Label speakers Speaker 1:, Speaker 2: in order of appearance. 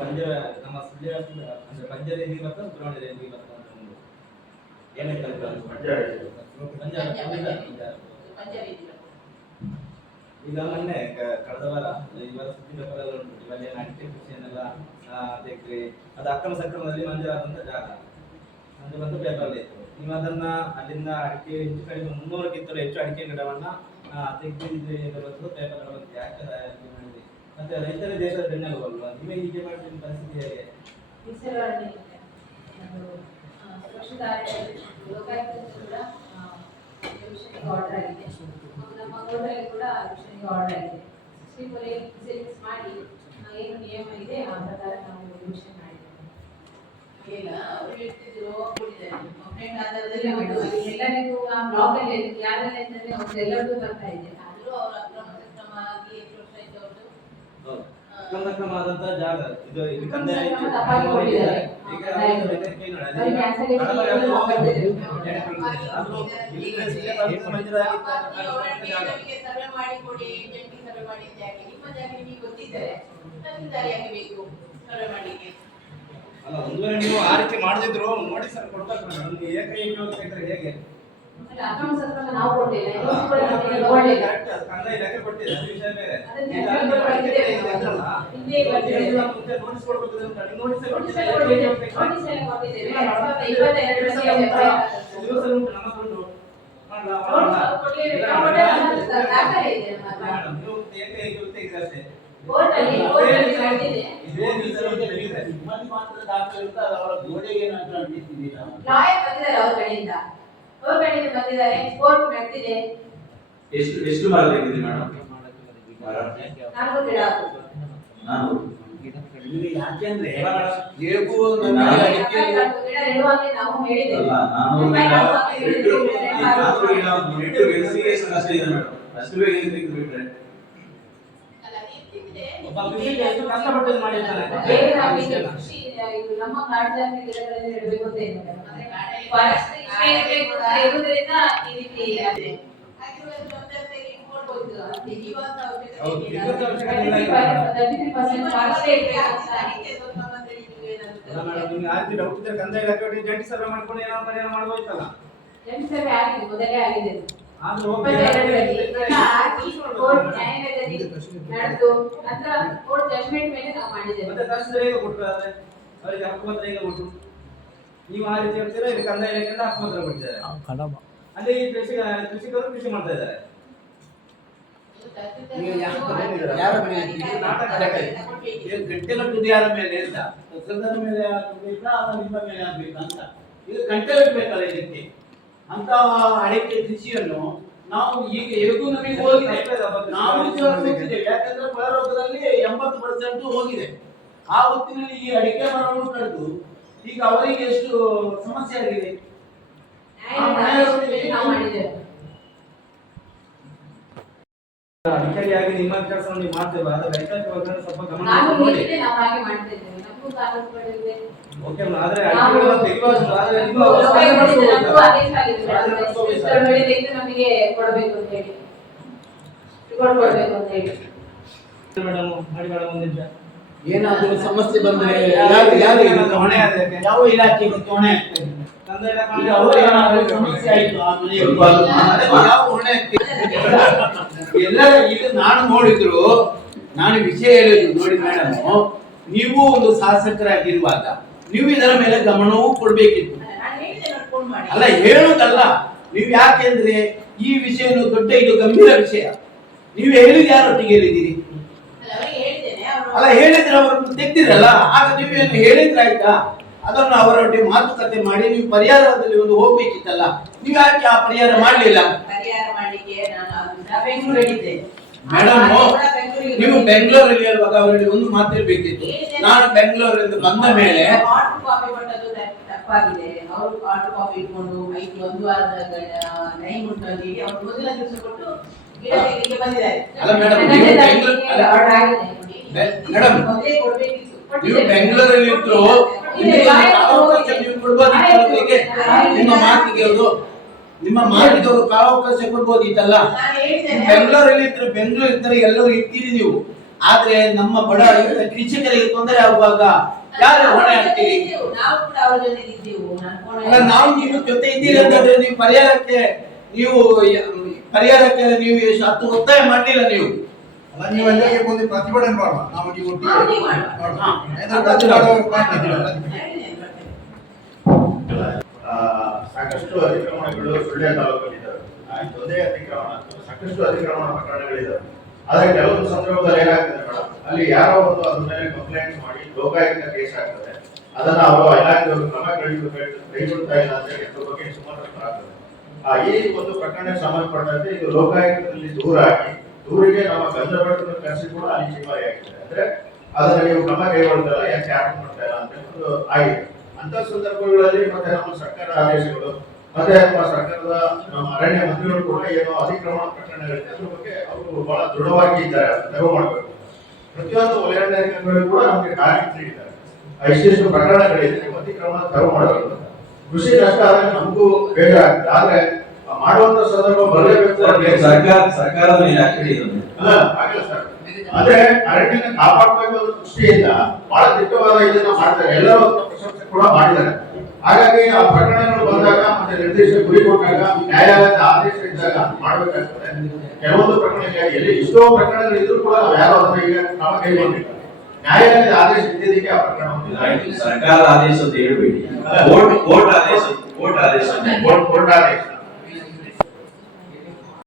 Speaker 1: ಪಂಜರ ನಮ್ಮ ಸುಳ್ಯ ಅಂದ್ರೆ ಪಂಜರ ಎಲ್ಲಿ ಬರ್ತದೆ ಸುಬ್ರಹ್ಮಣ್ಯ ಎಲ್ಲಿ ಬರ್ತದೆ ಅಂತ ಪಂಜರ ಪಂಜರ ಈಗ ಮೊನ್ನೆ ಕಳೆದ ವಾರ ಇವರ ಸುದ್ದಿ ಪೇಪರ್ ಎಲ್ಲ ಉಂಟು. ಇವಲ್ಲಿ ಅಡಿಕೆ ಕೃಷಿಯನ್ನೆಲ್ಲ ತೆಗ್ರಿ ಅದು ಅಕ್ರಮ ಸಕ್ರಮದಲ್ಲಿ ಮಂಜೂರಾದಂತ ಜಾಗ. ಅಂತ ಬಂದು ಪೇಪರ್ ಇತ್ತು. ನೀವು ಅದನ್ನ ಅಲ್ಲಿಂದ ಅಡಿಕೆ ಹೆಚ್ಚು ಕಡಿಮೆ ಮುನ್ನೂರಕ್ಕಿಂತಲೂ ಹೆಚ್ಚು ಅಡಿಕೆ ಗಿಡವನ್ನ ತೆಗ್ದಿದ್ರಿ ಪೇಪರ್ ಬಂತು. ಯಾಕೆ ಮಾಡಿದ್ರಿ ಮತ್ತೆ ರೈತರ ದೇಶದ ಬೆನ್ನೆಲುಬು ಅಲ್ವಾ? ನೀವೇ ಹೀಗೆ ಮಾಡಿದ ಪರಿಸ್ಥಿತಿ ಹೇಗೆ?
Speaker 2: ಸುರಕ್ಷಿತ ಕೂಡ ಆರ್ಡರ್ ಆಗಿದೆ. ನಮ್ಮ ಕೂಡ ಆರ್ಡರ್ ಆಗಿದೆ. ಸಿಕ್ಸ್ಟಿ ಫೋರ್ ಇನ್ಸೂರೆನ್ಸ್ ಮಾಡಿ ಏನು ನಿಯಮ ಇದೆ ಆ ಪ್ರಕಾರ ನಾವು ರಿವಿಷನ್ ಮಾಡಿದ್ದೇವೆ
Speaker 3: ಇಲ್ಲ ಅವ್ರು ಹೇಳ್ತಿದ್ರು ಕೊಟ್ಟಿದ್ದಾರೆ ಕಂಪ್ಲೇಂಟ್ ಆಧಾರದಲ್ಲಿ
Speaker 2: ಇಲ್ಲ
Speaker 3: ಒಂದು
Speaker 2: ಮೇಡಮ್, ಎಲ್ಲರಿಗೂ ಆ ಬ್ಲಾಕ್ ಅಲ್ಲಿ ಯಾರೆಲ್ಲ ಇದ್ದಾರೆ ಅವ್ರದ್ದು ಎಲ್ಲರಿಗೂ ಬರ್ತಾ ಇದೆ.
Speaker 3: ಆದ್ರೂ ಅವ್ರ ಅಕ್ರಮ ಸಕ್ರಮ ಆಗಿ ಎಷ್ಟು ವರ್ಷ ಆಯ್ತು ಅವ್ರದ್ದು
Speaker 1: ಹೌದು. ಅಕ್ರಮ ಸಕ್ರಮ ಆದಂತ ಜಾಗ ಇದು ಇಲ್ಲಿ ಕಂದಾಯ
Speaker 2: ನಾವು
Speaker 1: ಅಲ್ಲ ಒಂದು ವೇಳೆ ನೀವು ಆ ರೀತಿ ಮಾಡದಿದ್ರು ನೋಡಿ ಸರ್ ಕೊಡ್ತಾರೆ ನಮ್ಗೆ ಏಕೈಕ ತೆಗೆದ್ರೆ ಹೇಗೆ
Speaker 2: ಸಕ್ರಮ ನಾವು ಕೊಟ್ಟಿಲ್ಲ.
Speaker 1: ಕಂದಾಯ ಇಲಾಖೆ ಕೊಟ್ಟಿದೆ, ವಿಷಯ ಬೇರೆ.
Speaker 2: ಲಾಯರ್ ಬಂದಿದ್ದಾರೆ ಅವ್ರ ಕಡೆಯಿಂದ. ಅವ್ರ ಕಡೆಯಿಂದ ಬಂದಿದ್ದಾರೆ. ಕೋರ್ಟ್ ನಡೆದಿದೆ.
Speaker 4: ಎಷ್ಟು ಎಷ್ಟು ತೆಗೆದಿರಿ ಮೇಡಮ್
Speaker 2: ನಾಲ್ಕು ಗಿಡ.
Speaker 4: ನಾನು
Speaker 5: ನಿಮಗೆ ಯಾಕೆಂದ್ರೆ. ಹೇಗೂ
Speaker 2: ನಮ್ಮ ಕಾಡು ಜಾತಿ ಗಿಡಗಳಲ್ಲಿ ನೆಡಬೇಕು ಅಂತ ಇದೆ ಮೇಡಮ್.
Speaker 3: ಅಂದ್ರೆ ಕಾಡಲ್ಲಿ
Speaker 2: ಫಾರೆಸ್ಟ್ ಇಷ್ಟೇ ಇರ್ಬೇಕು ಅಂತ ಇರುವುದರಿಂದ ಈ ರೀತಿ
Speaker 1: ಕಂದಾಯ ಇಲಾಖೆ ಜಂಟಿ ಮಾಡ್ಕೊಂಡು ಏನೋ ಪರಿಹಾರ ಮತ್ತೆ ಆದ್ರೆ ನೀವು ಆ ರೀತಿ ಹೇಳ್ತೀರಾ ಕಂದಾಯ ಇಲಾಖೆಯಿಂದ ಕೊಟ್ಟಿದ್ದಾರೆ ಅಲ್ಲಿ ಕೃಷಿ ಕೃಷಿಕರು ಕೃಷಿ ಮಾಡ್ತಾ ಇದ್ದಾರೆ
Speaker 5: ಈಗ ಯಾರು- ಯಾರ ಮೇಲೆ
Speaker 1: ನಾಟಕ
Speaker 5: ಈಗ ಮೇಲೆ ಆಗ್ಬೇಕಾ ಅಥವಾ ನಿಮ್ಮ ಮೇಲೆ ಆಗ್ಬೇಕಾ ಅಂತ ಇದು ಗಂಟೆಗಟ್ಟಬೇಕಲ್ಲ ಇದಕ್ಕೆ ಅಂತ ಅಡಿಕೆ ಕೃಷಿಯನ್ನು ನಾವು ಈಗ ಹೇಗೂ ನಮಗೆ ಹೋಗಿದೆ ನಾವು ವಿಚಾರಿಸುತ್ತಿದ್ದೇವೆ ಯಾಕಂದ್ರೆ ಹೊರರೋಗದಲ್ಲಿ ಎಂಬತ್ತು ಪರ್ಸೆಂಟ್ ಹೋಗಿದೆ ಆ ಹೊತ್ತಿನಲ್ಲಿ ಈ ಅಡಿಕೆ ಮರವನ್ನು ಈಗ ಅವರಿಗೆ ಎಷ್ಟು ಸಮಸ್ಯೆ ಆಗಿದೆ
Speaker 2: ನ್ಯಾಯಾಲಯದ ಆದೇಶದ ಮೇಲೆ ನಾವು ಮಾಡಿದ್ದೇವೆ
Speaker 1: ಅಧಿಕಾರಿಯಾಗಿ ನಿಮ್ಮ ಕೆಲಸವನ್ನು ನೀವು ಮಾಡ್ತೇವೆ ಆದ್ರೆ ರೈತಾಪಿ ವರ್ಗನ ಸ್ವಲ್ಪ ಗಮನ
Speaker 2: ನಾನು
Speaker 1: ಇಟ್ಟು ನೋಡಿ
Speaker 2: ಮೀರಿದೆ ನಾವು ಹಾಗೆ ಮಾಡ್ತಾ ಇದ್ದೇವೆ ನಮಗೂ ಕಾನೂನುಗಳಿವೆ
Speaker 1: ಓಕೆ ಅಮ್ಮ, ಆದ್ರೆ
Speaker 2: ನಾವು
Speaker 1: ಅಡಿಕೆಗಳನ್ನು ನಿಮ್ಮ
Speaker 2: ಲೋಕಾಯುಕ್ತದಿಂದ ನಮಗೂ
Speaker 1: ಸ್ವಾಧೀನ
Speaker 2: ಆದೇಶ ಆಗಿದೆ
Speaker 1: ಸ್ವಾಧೀನ
Speaker 2: ಮೇಡಮ್.
Speaker 1: ಪಡಿಸ್ಕೋಬೇಕು.
Speaker 2: ಇಷ್ಟರ ಮೇಲೆ ತೆಗೆದು ನಮಗೆ ಕೊಡಬೇಕು ಅಂತ ಹೇಳಿ ರಿಪೋರ್ಟ್ ಕೊಡಬೇಕು ಅಂತ ಹೇಳಿ
Speaker 1: ಮೇಡಮ್ ಮಾಡಿ ಮೇಡಮ್ ಒಂದು ನಿಮಿಷ
Speaker 5: ಏನಾದರೂ ಸಮಸ್ಯೆ ಬಂದ್ರೆ
Speaker 1: ಯಾರು-
Speaker 5: ಯಾರು ಹೊಣೆ
Speaker 1: ಅದಕ್ಕೆ?
Speaker 5: ಯಾವ ಇಲಾಖೆ ಹೊಣೆ ಆಗ್ತದೆ?
Speaker 1: ಕಂದಾಯ
Speaker 5: ಈಗ ಅವರು ಏನಾದರೂ ಸಮಸ್ಯೆ ಆಯ್ತು ಆ ಮನೆಯಲ್ಲಿ.
Speaker 4: ಸ್ವಲ್ಪ
Speaker 5: ಅದಕ್ಕೆ ಯಾವ ಹೊಣೆ ಆಗ್ತದೆ? ಎಲ್ಲರ ಇದು ನಾನು ನೋಡಿದ್ರು ನಾನು ವಿಷಯ ಹೇಳಿದ್ರು ನೋಡಿ ಮೇಡಮ್ ನೀವು ಒಂದು ಶಾಸಕರಾಗಿರುವಾಗ ನೀವು ಇದರ ಮೇಲೆ ಗಮನವೂ ಕೊಡ್ಬೇಕಿತ್ತು.
Speaker 3: ಅಲ್ಲ,
Speaker 5: ಹೇಳುದಲ್ಲ ನೀವು ಯಾಕೆಂದ್ರೆ ಈ ವಿಷಯ ದೊಡ್ಡ ಇದು ಗಂಭೀರ ವಿಷಯ. ನೀವು ಹೇಳಿದ ಯಾರೊಟ್ಟಿಗೆ ಹೇಳಿದ್ದೀರಿ?
Speaker 3: ಅಲ್ಲ
Speaker 5: ಹೇಳಿದ್ರೆ ಅವರನ್ನು ತೆಗ್ದಿರಲ್ಲ ಆಗ ನೀವೇನು ಹೇಳಿದ್ರೆ ಆಯ್ತಾ? ಅದನ್ನು ಅವರೊಟ್ಟಿಗೆ ಮಾತುಕತೆ ಮಾಡಿ ನೀವು ಪರಿಹಾರದಲ್ಲಿ ಒಂದು ಹೋಗ್ಬೇಕಿತ್ತಲ್ಲ. ನೀವು ಯಾಕೆ ಆ ಪರಿಹಾರ ಮಾಡಲಿಲ್ಲ? ಮೇಡಮ್ ನೀವು. ಬೆಂಗಳೂರಲ್ಲಿ ಇರುವಾಗ ಅವರಿಗೆ ಒಂದು ಮಾತಿರ್ಬೇಕಿತ್ತು ನಾನು ಬೆಂಗಳೂರಿಂದ ಬಂದ ಮೇಲೆ
Speaker 3: ತಪ್ಪಾಗಿದೆ. ಅವರು ಆರ್ಡರ್ ಕಾಪಿ ಇಟ್ಕೊಂಡು ಐದು ಒಂದು ವಾರದ ಟೈಮ್ ಉಂಟು ಅಂತ ಹೇಳಿ ಅವರು ಮೊದಲ ದಿವಸ ಕೊಟ್ಟು ಗಿಡ ತೆಗಿಲಿಕ್ಕೆ ಬಂದಿದ್ದಾರೆ.
Speaker 5: ಅಲ್ಲ ಮೇಡಮ್ ನೀವು ಬೆಂಗಳೂರಲ್ಲಿ ಇದ್ರು ನಿಮ್ಮ ಮಾತಿಗೆ ಅವರು ನಿಮ್ಮ ಮಾಡಿದವರು ಕಾಲಾವಕಾಶ ಕೊಡ್ಬೋದಿತ್ತಲ್ಲ? ಬೆಂಗಳೂರಲ್ಲಿ ಇದ್ರೆ ಬೆಂಗಳೂರು ಇದ್ದರೆ ಎಲ್ಲರೂ ಇರ್ತೀರಿ ನೀವು. ಆದ್ರೆ ನಮ್ಮ ಬಡ ಕೃಷಿಕರಿಗೆ ತೊಂದರೆ ಆಗುವಾಗ ಯಾರು ಹೊಣೆ ಆಗ್ತೀರಿ
Speaker 3: ನಾವು ಕೂಡ ಅವ್ರ ಜೊತೆ
Speaker 5: ಇದ್ದೀರಿ ಅಂತಂದ್ರೆ ನೀವು ಪರಿಹಾರಕ್ಕೆ ನೀವು ಪರಿಹಾರಕ್ಕೆ ನೀವು ಎಷ್ಟು ಹತ್ತು ಒತ್ತಾಯ ಮಾಡಲಿಲ್ಲ ನೀವು.
Speaker 6: ನೀವು ಎಲ್ಲರಿಗೆ ಬಂದು ಪ್ರತಿಭಟನೆ ಮಾಡುವ. ನಾವು ನೀವು ಪ್ರತಿಭಟನೆ?
Speaker 7: ಸಾಕಷ್ಟು ಅತಿಕ್ರಮಣಗಳು ಸುಳ್ಯ ತಾಲೂಕಲ್ಲಿದ್ದಾವೆ ಇದೊಂದೇ ಅತಿಕ್ರಮಣ ಸಾಕಷ್ಟು ಅತಿಕ್ರಮಣ ಪ್ರಕರಣಗಳಿದ್ದಾವೆ ಆದರೆ ಕೆಲವೊಂದು ಸಂದರ್ಭದಲ್ಲಿ ಏನಾಗ್ತದೆ ಮೇಡಮ್ ಅಲ್ಲಿ ಯಾರೋ ಒಂದು ಅದ್ರ ಮೇಲೆ ಕಂಪ್ಲೇಂಟ್ ಮಾಡಿ ಲೋಕಾಯುಕ್ತ ಕೇಸ್ ಆಗ್ತದೆ. ಅದನ್ನ ಅವರು ಇಲಾಖೆಯವರು ಕ್ರಮ ಕೈಗೊಳ್ತಾ ಇಲ್ಲ ಅಂತ ಹೇಳಿ ಬಗ್ಗೆ ಸುಮಾರು ಆಗ್ತದೆ. ಆ, ಈ ಒಂದು ಪ್ರಕರಣಕ್ಕೆ ಸಂಬಂಧಪಟ್ಟಂತೆ ಇದು ಲೋಕಾಯುಕ್ತದಲ್ಲಿ ದೂರ ಆಗಿ ದೂರಿಗೆ ನಮ್ಮ ಗಂಧಭಟ್ಟನ್ನು ಕರೆಸಿ ಕೂಡ ಅಲ್ಲಿ ಚಿಮಾರಿ ಆಗ್ತದೆ ಅಂದ್ರೆ ಅದನ್ನ ನೀವು ಕ್ರಮ ಕೈಗೊಳ್ತಾರ ಯಾಕೆ ಆಟ ಮಾಡ್ತಾ ಇಲ್ಲ ಅಂತ ಒಂದು ಆಗಿದೆ. ಅಂತ ಸಂದರ್ಭಗಳಲ್ಲಿ ಮತ್ತೆ ನಮ್ಮ ಸರ್ಕಾರ ಆದೇಶಗಳು ಮತ್ತೆ ನಮ್ಮ ಸರ್ಕಾರದ ನಮ್ಮ ಅರಣ್ಯ ಮಂತ್ರಿಗಳು ಕೂಡ ಏನೋ ಅತಿಕ್ರಮಣ ಪ್ರಕರಣಗಳಿದೆ ಅದ್ರ ಬಗ್ಗೆ ಅವರು ಬಹಳ ದೃಢವಾಗಿ ಇದ್ದಾರೆ ನೆರವು ಮಾಡಬೇಕು. ಪ್ರತಿಯೊಂದು ವಲಯಾಧಿಕಾರಿಗಳು ಕೂಡ ನಮಗೆ ಕಾರ್ಯಕ್ರಮ ಇದ್ದಾರೆ ಇಷ್ಟಿಷ್ಟು ಪ್ರಕರಣಗಳಿದೆ ನೀವು ಅತಿಕ್ರಮಣ ತೆರವು ಮಾಡಬೇಕು. ಕೃಷಿ ನಷ್ಟ ಆದ್ರೆ ನಮಗೂ ಬೇಜಾರಾಗ್ತದೆ ಆದ್ರೆ ಮಾಡುವಂತ ಸಂದರ್ಭ ಬರಲೇಬೇಕು
Speaker 4: ಸರ್ಕಾರ ಸರ್ಕಾರದ ಮೇಲೆ ಆಗ್ತದೆ
Speaker 7: ಅಲ್ಲ, ಆಗಿಲ್ಲ ಸರ್. ಆದ್ರೆ ಅರಣ್ಯನ ಕಾಪಾಡಬೇಕು ಅನ್ನೋ ದೃಷ್ಟಿಯಿಂದ ಬಹಳ ದಿಟ್ಟವಾದ ಇದನ್ನ ಮಾಡ್ತಾರೆ. ಎಲ್ಲರೂ ಕೂಡ ಮಾಡಿದ್ದಾರೆ. ಹಾಗಾಗಿ ಆ ಪ್ರಕರಣಗಳು ಬಂದಾಗ ಮತ್ತೆ ನಿರ್ದಿಷ್ಟ ಗುರಿ ಕೊಟ್ಟಾಗ ನ್ಯಾಯಾಲಯದ ಆದೇಶ ಇದ್ದಾಗ ಮಾಡಬೇಕಾಗ್ತದೆ. ಕೆಲವೊಂದು ಪ್ರಕರಣಗಳಿಗೆ ಎಲ್ಲಿ ಎಷ್ಟೋ ಪ್ರಕರಣಗಳು ಇದ್ರೂ ಕೂಡ ನಾವು ಯಾರು ಅದನ್ನ ಈಗ ಕ್ರಮ ಕೈಗೊಂಡಿಲ್ಲ. ನ್ಯಾಯಾಲಯದ ಆದೇಶ ಇದ್ದಿದ್ದಕ್ಕೆ ಆ ಪ್ರಕರಣ
Speaker 4: ಆಯ್ತು ಸರ್ಕಾರದ ಆದೇಶ ಅಂತ ಹೇಳ್ಬೇಡಿ. ಕೋರ್ಟ್ ಕೋರ್ಟ್ ಆದೇಶ ಕೋರ್ಟ್ ಆದೇಶ
Speaker 7: ಕೋರ್ಟ್ ಕೋರ್ಟ್ ಆದೇಶ.